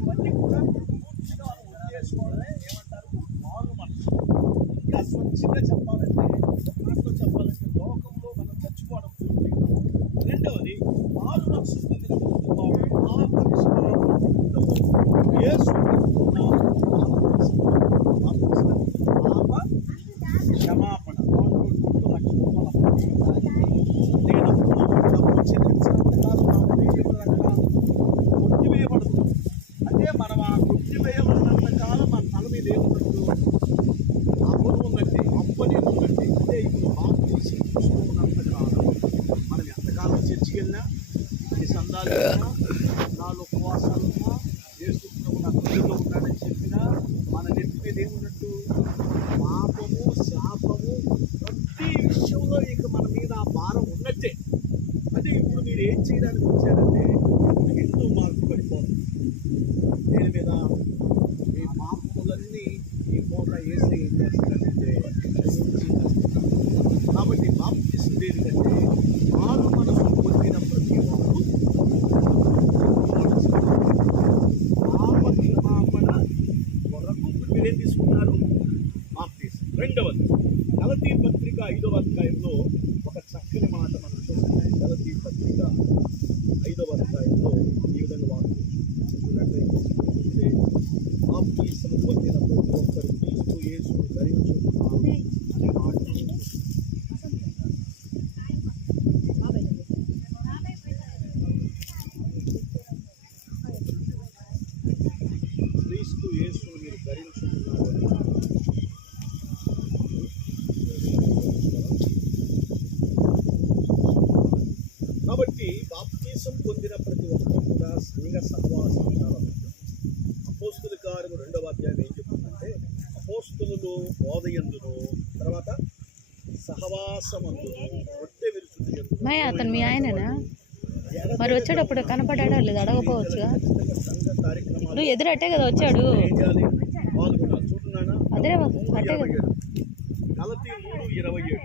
ఇవన్నీ కూడా పూర్తిగా చేసుకోవడమే ఏమంటారు మారు మనసు. ఇంకా స్వచ్ఛంగా చెప్పాలంటే మాటలో చెప్పాలంటే లోకంలో మనం చచ్చిపోవడం పూర్తిగా. రెండవది మారు మనసు పొందిన క్షమాపణ కొట్టివేయబడుతుంది. అంటే మనం ఆ కొట్టివేయబడినంత కాలం మన తల మీద ఏమున్నట్టు అప్పుడు ఉన్నట్టే, అప్పని ఉన్నట్టే. అంటే ఇప్పుడు బాబు తీసి చూసుకున్నంత కాలం మనం ఎంతకాలం చర్చికి వెళ్ళినా, ఈ సందాలు నాలుగు ఉపవాసాలు ఉన్నా, యేసుప్రభు నా హృదయంలో ఉన్నాడని చెప్పినా మన నెత్తి మీద ఏమున్నట్టు పాపము, శాపము ప్రతి విషయంలో ఇక మన మీద ఆ భారం ఉన్నట్టే. అంటే ఇప్పుడు మీరు ఏం చేయడానికి వచ్చారంటే ఎంతో మార్పు పడిపోతుంది. దేని మీద ఈ పాపములన్నీ ఈ మూట వేసి ఏం చేస్తారంటే కాబట్టి బాప్తిసం దేనికంటే మారు మనసు పొందిన ప్రతి వారు పాపక్షమాపణ కొరకు మీరేం తీసుకున్నారు బాప్తిసం. రెండవది గలతీ పత్రిక 5వ అధ్యాయంలో ఒక చక్కని మాట మనం చూస్తాం. గలతీ పత్రిక 5వ అధ్యాయంలో ఈ విధంగా వాక్యం చూస్తే బాప్తిసం పొందిన ప్రతి ఒక్కరు క్రీస్తు యేసును ధరించుకున్నారు అనే మాట. క్రీస్తు యేసును మీరు ధరించుకున్నారు అని. కాబట్టి బాప్తిసం పొందిన ప్రతి ఒక్కరు కూడా సంఘ సహవాసం చాలా ముఖ్యం. అపోస్తుల కార్యము 2వ అధ్యాయం ఏం చెప్తుందంటే అపోస్తులు బోధయందును, తర్వాత సహవాసమందును, రొట్టె విరుచుట యందును. అతను మీ ఆయననా? మరి వచ్చేటప్పుడు కనపడ్డా లేదు, అడగపోవచ్చుగా. నువ్వు ఎదురట్టే కదా వచ్చాడు, అదే అట్టే కదా. గలతీ 3:27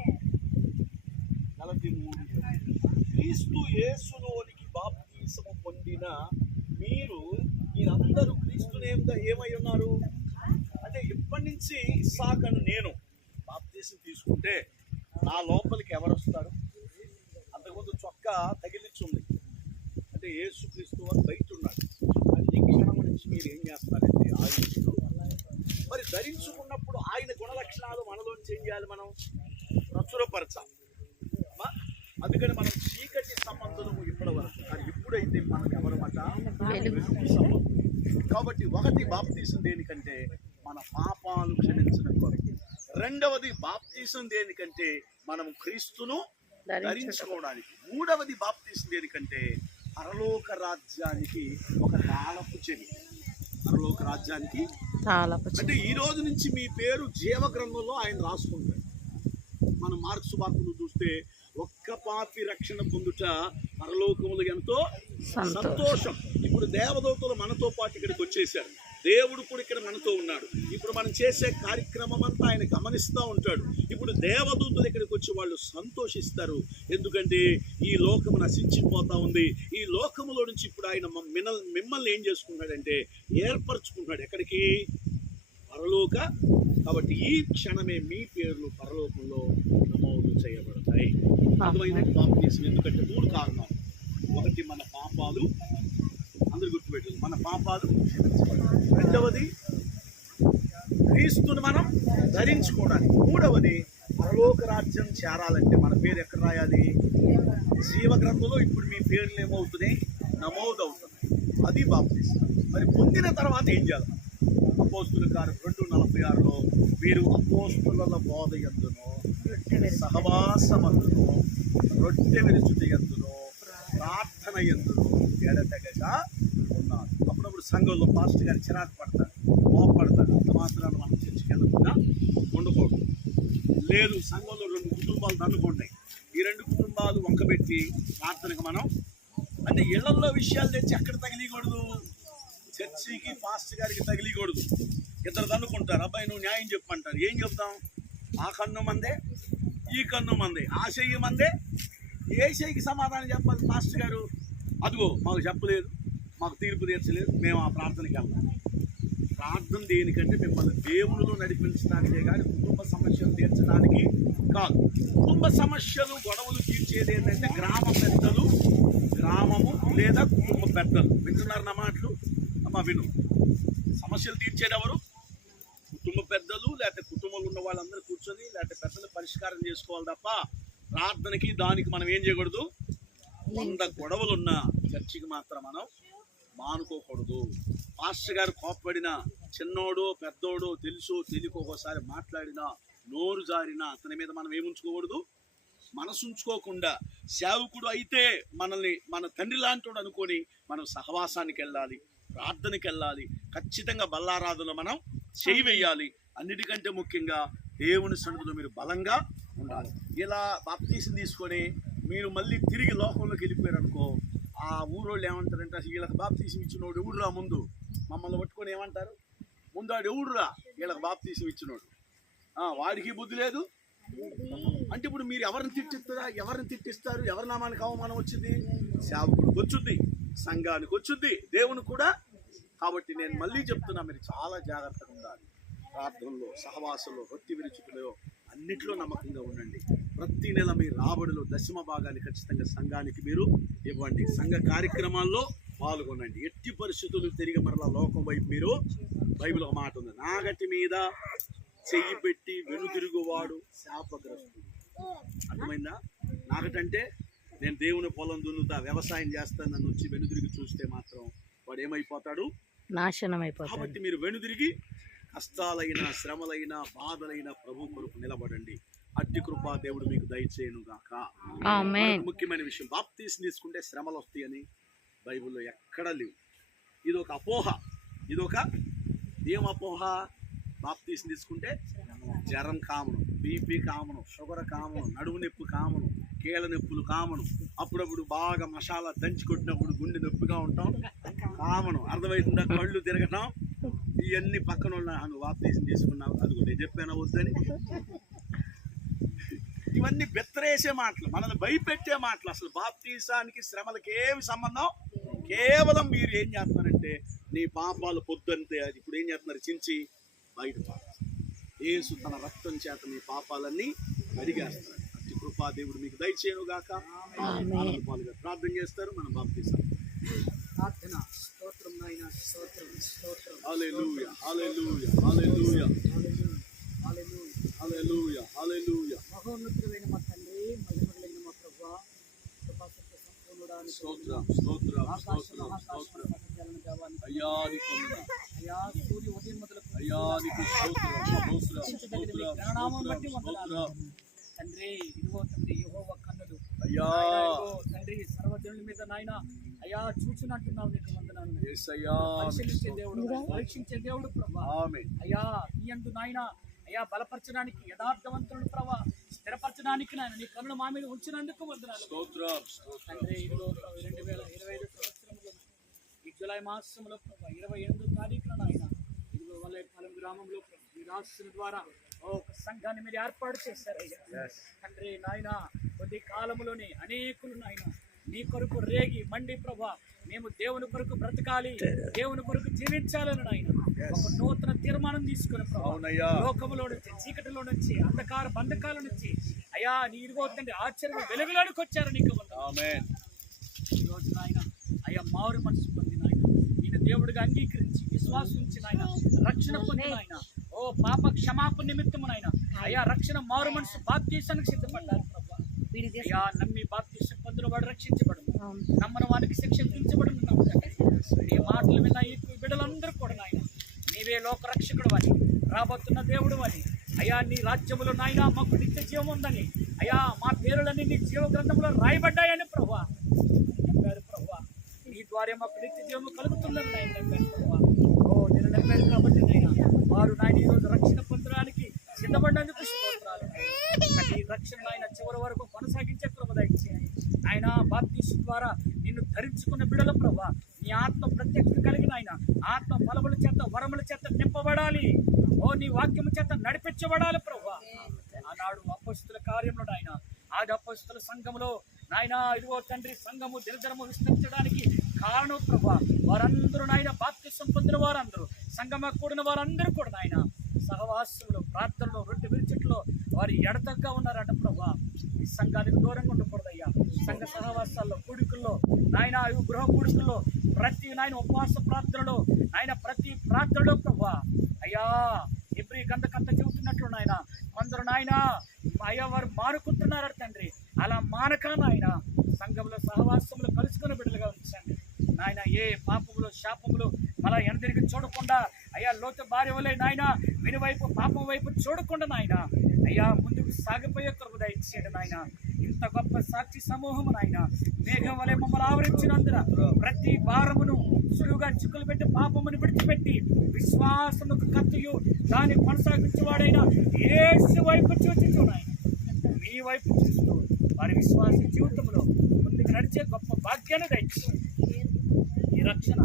క్రీస్తు యేసులోనికి బాప్తిసము పొందిన మీరందరూ క్రీస్తుని ఏమై ఉన్నారు అంటే ఇప్పటి నుంచి ఇస్సాకను నేను బాప్తిసం తీసుకుంటే నా లోపలికి ఎవరు వస్తారు? అంతకుముందు చొక్కా తగిలించుంది అంటే యేసు క్రీస్తు అని బయట ఉన్నాడు. అది ఈ క్షణం నుంచి మీరు ఏం చేస్తారంటే ఆయన మరి ధరించుకున్నప్పుడు ఆయన గుణలక్షణాలు మనలో చేయాలి, మనం ప్రచురపరచాలి. అందుకని మనం చీకటి సంబంధము ఇప్పటి వరకు, కానీ ఇప్పుడైతే మనం ఎవరమాట సంబంధం. కాబట్టి ఒకటి బాప్తీసం దేనికంటే మన పాపాలు క్షమించిన కొరకు. రెండవది బాప్తీసం దేనికంటే మనం క్రీస్తును ధరించుకోవడానికి. మూడవది బాప్తీసం దేనికంటే పరలోక రాజ్యానికి ఒక తాళపు చెవి. పరలోక రాజ్యానికి అంటే ఈ రోజు నుంచి మీ పేరు జీవ గ్రంథంలో ఆయన రాసుకుంటాడు. మనం మార్కు సువార్తను చూస్తే ఒక్క పాపి రక్షణ పొందుట పరలోకములు ఎంతో సంతోషం. ఇప్పుడు దేవదూతలు మనతో పాటు ఇక్కడికి వచ్చేసారు, దేవుడు కూడా ఇక్కడ మనతో ఉన్నాడు. ఇప్పుడు మనం చేసే కార్యక్రమం అంతా ఆయన గమనిస్తూ ఉంటాడు. ఇప్పుడు దేవదూతలు ఇక్కడికి వచ్చి వాళ్ళు సంతోషిస్తారు, ఎందుకంటే ఈ లోకము నశించిపోతా ఉంది. ఈ లోకములో నుంచి ఇప్పుడు ఆయన మిమ్మల్ని ఏం చేసుకుంటాడంటే ఏర్పరచుకుంటాడు. ఎక్కడికి? పరలోక. కాబట్టి ఈ క్షణమే మీ పేర్లు పరలోకంలో నమోదు చేయబడతాయి. అర్థమైన బాప్తిసం ఎందుకంటే 3 కారణాలు. ఒకటి మన పాపాలు, అందరు గుర్తుపెట్టారు, మన పాపాలు క్షమించబడాలి. రెండవది క్రీస్తుని మనం ధరించుకోవడానికి. మూడవది పరలోక రాజ్యం చేరాలంటే మన పేరు ఎక్కడ రాయాలి? జీవ గ్రంథంలో ఇప్పుడు మీ పేర్లు ఏమవుతున్నాయి? నమోదవుతున్నాయి. అది బాప్తిసం. మరి పొందిన తర్వాత ఏం చేయాలి? అపోస్తుల కార్యం 2:46లో వీరు అపోస్తుల బోధ యందును, సహవాసమందును, రొట్టె విరుచుట యందును, ప్రార్థన యందును ఎడతెగక ఉన్నారు. అప్పుడప్పుడు సంఘంలో పాస్టర్ గారు చిరాకు పడతారు, కోపడతారు. అంత మాత్రాన్ని మనం చర్చికి వెళ్ళకుండా ఉండకూడదు. లేదు, సంఘంలో 2 కుటుంబాలు దన్నుకుంటాయి. ఈ 2 కుటుంబాలు వంకబెట్టి ప్రార్థనకు మనం అంటే ఇళ్లలో విషయాలు తెచ్చి ఎక్కడ తగిలికూడదు? చర్చికి పాస్టర్ గారికి తగిలికూడదు. ఇద్దరు దన్నుకుంటారు, అబ్బాయి నువ్వు న్యాయం చెప్పంటారు. ఏం చెప్తాం? ఆ కన్ను మందే, ఈ కన్ను మందే, ఆ చెయ్యి మందే. ఏ చెయ్యికి సమాధానం చెప్పాలి పాస్టర్ గారు? అదిగో మాకు చెప్పలేదు, మాకు తీర్పు తీర్చలేదు, మేము ఆ ప్రార్థనకి వెళ్తాం. ప్రార్థన దేనికంటే మిమ్మల్ని దేవునిలో నడిపించడానికే కానీ కుటుంబ సమస్యలు తీర్చడానికి కాదు. కుటుంబ సమస్యలు గొడవలు తీర్చేది ఏంటంటే గ్రామము లేదా కుటుంబ పెద్దలు. వింటున్నారు నా మాటలు? అమ్మ విను. సమస్యలు తీర్చేది ఎవరు? కుటుంబ పెద్దలు, లేకపోతే కుటుంబంలో ఉన్న వాళ్ళందరూ కూర్చొని లేకపోతే పెద్దలు పరిష్కారం చేసుకోవాలి తప్ప ప్రార్థనకి దానికి మనం ఏం చేయకూడదు. 100 గొడవలున్నా చర్చికి మాత్రం మనం మానుకోకూడదు. పాస్టర్ గారు కోప్పడినా, చిన్నోడో పెద్దోడో తెలుసో తెలియకో ఒకసారి మాట్లాడినా, నోరు జారినా అతని మీద మనం ఏముంచుకోకూడదు, మనసు ఉంచుకోకుండా. సేవకుడు అయితే మనల్ని మన తండ్రి లాంటి అనుకొని మనం సహవాసానికి వెళ్ళాలి, ప్రార్థనకి వెళ్ళాలి, ఖచ్చితంగా బల్లారాధనలో మనం చేయి వేయాలి. అన్నిటికంటే ముఖ్యంగా దేవుని సన్నిధిలో మీరు బలంగా ఉండాలి. ఇలా బాప్తీసం తీసుకొని మీరు మళ్ళీ తిరిగి లోకంలోకి వెళ్ళిపోయారు అనుకో, ఆ ఊరోళ్ళు ఏమంటారంటే అసలు వీళ్ళకి బాప్తీసం ఇచ్చినోడు ఎవడురా, ముందు మమ్మల్ని పట్టుకొని ఏమంటారు, ముందు వాడు ఎవడురా వీళ్ళకి బాప్తీసం ఇచ్చినోడు, వాడికి బుద్ధి లేదు అంటే ఇప్పుడు మీరు ఎవరిని తిట్టిస్తారు? ఎవరి నామానికి అవమానం వచ్చింది? సేవకుడికి వచ్చుద్ది, సంఘానికి వచ్చుద్ది, దేవుని కూడా. కాబట్టి నేను మళ్ళీ చెప్తున్నా, మీరు చాలా జాగ్రత్తగా ఉండాలి. ప్రార్థనలో, సహవాసంలో, భక్తి విరుచుకులో అన్నిట్లో నమ్మకంగా ఉండండి. ప్రతి నెల మీ రాబడిలో 10వ భాగాన్ని ఖచ్చితంగా సంఘానికి మీరు ఇవ్వండి. సంఘ కార్యక్రమాల్లో పాల్గొనండి. ఎట్టి పరిస్థితులు తిరిగి మరలా లోకం వైపు మీరు, బైబిల్ ఒక మాట ఉంది, నాగటి మీద చెయ్యి పెట్టి వెనుదిరుగువాడు శాపగ్రస్తుడు. అర్థమైందా? నాగటంటే నేను దేవుని పొలం దున్నుతా, వ్యవసాయం చేస్తాను, నన్ను వచ్చి వెనుదిరిగి చూస్తే మాత్రం వాడు ఏమైపోతాడు? నాశనం అయిపోతాడు. కాబట్టి మీరు వెనుదిరిగి కష్టాలైన, శ్రమలైన, బాధలైన ప్రభు కొరకు నిలబడండి. అట్టి కృపా దేవుడు మీకు దయచేయను గాక. ముఖ్యమైన విషయం, బాప్తీసం తీసుకుంటే శ్రమలు వస్తాయని బైబిల్లో ఎక్కడా లేవు. ఇదొక అపోహ. ఏం అపోహ? బాప్తీసం తీసుకుంటే జ్వరం common, BP common, sugar common, నడుము నొప్పి కామను, కీళ్ళ నొప్పులు కామను, అప్పుడప్పుడు బాగా మసాలా దంచి కొట్టినప్పుడు గుండె నొప్పిగా ఉంటాం కామను. అర్థమవుతుందా? కళ్ళు తిరగటం, ఇవన్నీ పక్కన నువ్వు బాప్తీసం తీసుకున్నావు, అది నేను చెప్పాను వద్దని. ఇవన్నీ బెత్తరేసే మాటలు, మనల్ని భయపెట్టే మాటలు. అసలు బాప్తీసానికి శ్రమలకి ఏమి సంబంధం? కేవలం మీరు ఏం చేస్తున్నారంటే నీ పాపాలు పొద్దుంతే అది ఇప్పుడు ఏం చేస్తున్నారు, చించి బయట యేసు తన రక్తం చేత మీ పాపాలన్నీ అడిగేస్తారు. అతి కృపా దేవుడు మీకు దయచేయను గాక. పాలుగా ప్రార్థన చేస్తారు. మనం బాప్తీసం ప్రార్థన. స్తోత్రం నాయనా, స్తోత్రం, స్తోత్రం. హల్లెలూయా, హల్లెలూయా, హల్లెలూయా, హల్లెలూయా, హల్లెలూయా. మహోన్నతుడైన మా తండ్రి, మహిమగలిగిన మా ప్రభువా, కృపాసత్య సంపూర్ణుడాని స్తోత్రం, స్తోత్రం, స్తోత్రం, స్తోత్రం. అయ్యా నీకు వందనాలు. అయ్యా సూర్య ఉదయం మొదలుకొని అయ్యా నీకు స్తోత్రం, స్తోత్రం, స్తోత్రం, నామమును బట్టి వందనాలు తండ్రి. ఇదిగో తండ్రి యెహోవా కన్నులు అయ్యా తండ్రి సర్వజనుల మీద నాయన అయ్యా చూచినట్టున్నావు, నీకు వందనాలు యేసయ్యా. పరిశీలించే దేవుడు, పరీక్షించే దేవుడు ప్రభువా. ఆమేన్. అయ్యా నీ యందు నాయన అయ్యా బలపరచడానికి, యథార్థవంతులను ప్రభా స్థిరపరచడానికి నాయన నీ కన్నులు మా మీద ఉంచినందుకు వందనాలు స్తోత్రం తండ్రి. ఇదిగో 2025 సంవత్సరంలో ఈ జూలై మాసంలో ప్రభా 28వ తారీఖున నాయన ఇదిగో వల్లేపాలెం గ్రామంలో మీ రాష్ట్రం ద్వారా ఒక సంఘాన్ని మీరు ఏర్పాటు చేశారు తండ్రి. నాయన కొద్ది కాలంలోనే అనేకులు నాయన నీ కొరకు రేగి మండి ప్రభా మేము దేవుని కొరకు బ్రతకాలి, దేవుని కొరకు జీవించాలని నాయన ఒక నూతన తీర్మానం తీసుకుని ప్రభా లోకములో నుంచి, చీకటిలో నుంచి, అంధకార బంధకాల నుంచి అయ్యా నీ ఇదిగోతండి ఆశ్చర్య వెలుగులోనికి వచ్చారు. నీకు ఈ రోజు నాయన అయ్యా మారు మనసు పొంది నాయన నేను దేవుడిగా అంగీకరించి విశ్వాసం ఉంచి నాయన రక్షణ పొంది నాయన ఓ పాప క్షమాపణ నిమిత్తము నాయన అయ్యా రక్షణ మారు మనసు బాప్తీసానికి సిద్ధపడ్డారు ప్రభా. అయ్యా నమ్మి బాప్తీసం పొందిన వాడు రక్షించబడు, నమ్మని వానికి శిక్ష విధించబడును. నీ మాటలు విన్న ఈ బిడ్డలందరూ కూడా నాయన నీవే లోక రక్షకుడు అని, రాబోతున్న దేవుడు అని అయ్యా నీ రాజ్యములో నాయన మాకు నిత్య జీవం ఉందని అయ్యా మా పేరులన్నీ నీ జీవ గ్రంథంలో రాయబడ్డాయని ప్రభా నమ్మారు ప్రభా. నీ ద్వారా మాకు నిత్య జీవము కలుగుతుందని నాయన నమ్మారు ప్రభా. ఓ నేను నమ్మారు కాబట్టి నాయన వారు నాయన ఈరోజు రక్షణ పొందడానికి సిద్ధపడినందుకు స్తోత్రాలు. ఈ రక్షణ ఆయన చివరి వరకు కొనసాగించే కృప దయచేయండి ఆయన. బాప్తీసు ద్వారా నిన్ను ధరించుకున్న బిడ్డల ప్రభా నీ ఆత్మ ప్రత్యక్షత కలిగిన ఆయన ఆత్మ ఫలముల చేత వరముల చేత నింపబడాలి. ఓ నీ వాక్యము చేత నడిపించబడాలి ప్రభా. ఆనాడు అపోస్తుల కార్యంలో ఆయన ఆది అపోస్తుల సంఘంలో నాయన ఇదిగో తండ్రి సంఘము దినదినము విస్తరించడానికి కారణం ప్రభా వారందరూ నాయన బాప్తిసం పొందిన వారందరూ సంఘమ కూడిన వారందరూ కూడా నాయన సహవాసంలో ప్రార్థనలో రొట్టె విరుచుట్లో వారు ఎడతగ్గా ఉన్నారంట ప్రభా. ఈ సంఘానికి దూరంగా ఉండకూడదయ్యా. సంఘ సహవాసాల్లో కూడికల్లో నాయన గృహ కూడికల్లో ప్రతి నాయన ఉపవాస ప్రార్థనలో నాయన ప్రతి ప్రార్థనలో ప్రభా అయ్యా ఎబ్రి గంధకంత చెబుతున్నట్లు నాయన కొందరు నాయన అయ్యా వారు మానుకుంటున్నారు తండ్రి. అలా మానక నాయన సంఘంలో సహవాసంలో కలుసుకుని బిడ్డలుగా ఉంచండి నాయన. ఏ పాపములు శాపములు అలా ఎనదిరిగి చూడకుండా అయ్యా లోతు భార్య వలె నాయన వినివైపు పాపం వైపు చూడకుండా నాయన అయ్యా ముందుకు సాగిపోయే కృప దయచేయండి నాయన. ఇంత గొప్ప సాక్షి సమూహము నాయన మేఘం వలె మమ్మల్ని ఆవరించినందున ప్రతి భారమును సులువుగా చిక్కులు పెట్టి పాపమును విడిచిపెట్టి విశ్వాసముకు కత్తియు దాన్ని కొనసాగించేవాడైనా యేసు వైపు చూచుచు నాయన మీ వైపు చూస్తూ వారి విశ్వాస జీవితంలో ముందుకు నడిచే గొప్ప భాగ్యాన్ని దయచేయండి. ఈ రక్షణ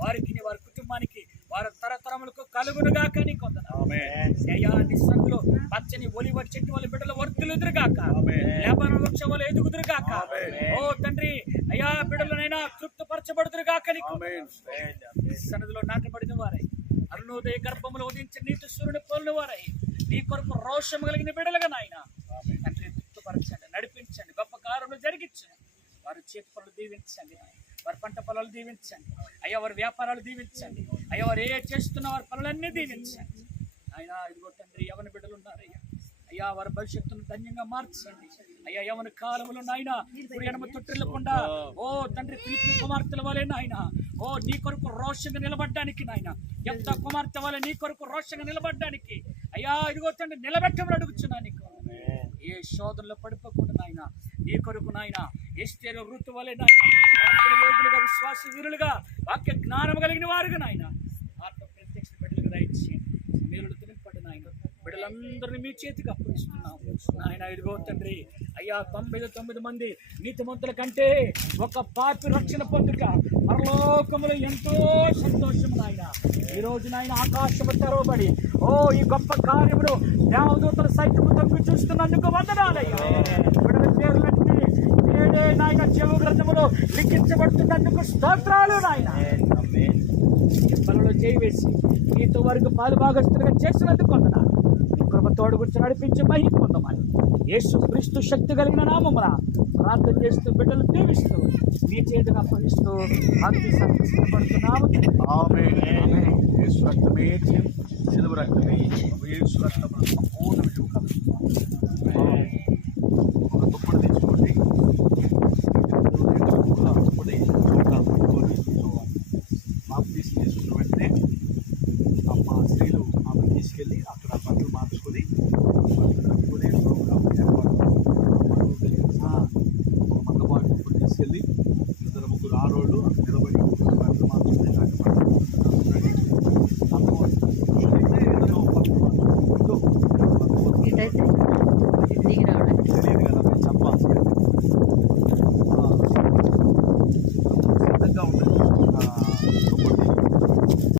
వారికి వారి కుటుంబానికి వారి తరతరములకు కలుగునుగా కానీ కొందరు సందులో పచ్చని ఒలివ చెట్టు వాళ్ళ బిడ్డలు వర్తులుదురుగాక, లేబన వృక్షం వల్ల ఎదుగుదురుగాక. ఓ తండ్రి అయ్యా బిడ్డలనైనా తృప్తిపరచబడుదురుగాక. సన్నిధిలో నాటబడిన వారై అరుణోదయ గర్భములో ఉదయించిన నీతి సూర్యుని పోలిన వారై నీ కొరకు రోషం కలిగిన బిడ్డలుగా నాయన తండ్రి తృప్తిపరచండి, నడిపించండి, గొప్ప కార్యములు జరిగించండి. వారి చేతి పనులు దీవించండి, వారి పంట పొలాలు దీవించండి అయ్యా, వారి వ్యాపారాలు దీవించండి అయ్యా, వారు ఏ చేస్తున్న వారి పనులన్నీ దీవించండి ఆయన. ఇదిగో తండ్రి యవన బిడ్డలు ఉన్నారయ్యా అయ్యా, వారి భవిష్యత్తును ధన్యంగా మార్చండి అయ్యా. యవన కాలములు నాయన ఇప్పుడు ఎడమ తొట్టిల్లకుండా ఓ తండ్రి పిలిపి కుమార్తెల వలె నాయన ఓ నీ కొరకు రోషంగా నిలబడ్డానికి నాయన, ఎంత కుమార్తె వలె నీ కొరకు రోషంగా నిలబడ్డానికి అయ్యా ఇదిగో తండ్రి నిలబెట్టమని అడుగుచున్నా నీకు. ఏ శోధనలో పడిపోకుండా నాయన నీ కొరకు నాయన ఎస్తేరు ఋతు వలె నాయన యోధులుగా విశ్వాస వీరులుగా వాక్య జ్ఞానం కలిగిన వారుగా నాయన ఆత్మ ప్రత్యక్ష బిడ్డలుగా దయచేసి మీరు తినిపడి నాయన బిడ్డలందరినీ మీ చేతికి అప్పగిస్తున్నాం నాయన. ఇదిగో తండ్రి అయ్యా 99 మంది నీతిమంతుల కంటే ఒక పాపి రక్షణ పొందుక పరలోకములో ఎంతో సంతోషం నాయన. ఈ రోజు నాయన ఆకాశము తెరవబడి ఓ ఈ గొప్ప కార్యములు దేవదూతల సైతం తప్పి చూస్తున్నందుకు వందనాలయ్యా. బిడ్డల పేర్లన్నీ నేడే నాయన జీవ గ్రంథములో లిఖించబడుతున్నందుకు స్తోత్రాలు నాయన. పనులు చేయివేసి నీతో వరకు పాలు భాగస్తులుగా చేసినందుకు వందనాలు. కృప తోడుగురించి నడిపించి మహిమ పొందమని యేసు క్రీస్తు శక్తి కలిగిన నామమున ప్రార్థన చేస్తూ బిడ్డలు దీవిస్తూ మీ చేతిని అప్పగిస్తూ భక్తి సంతోషపడుతున్నాము.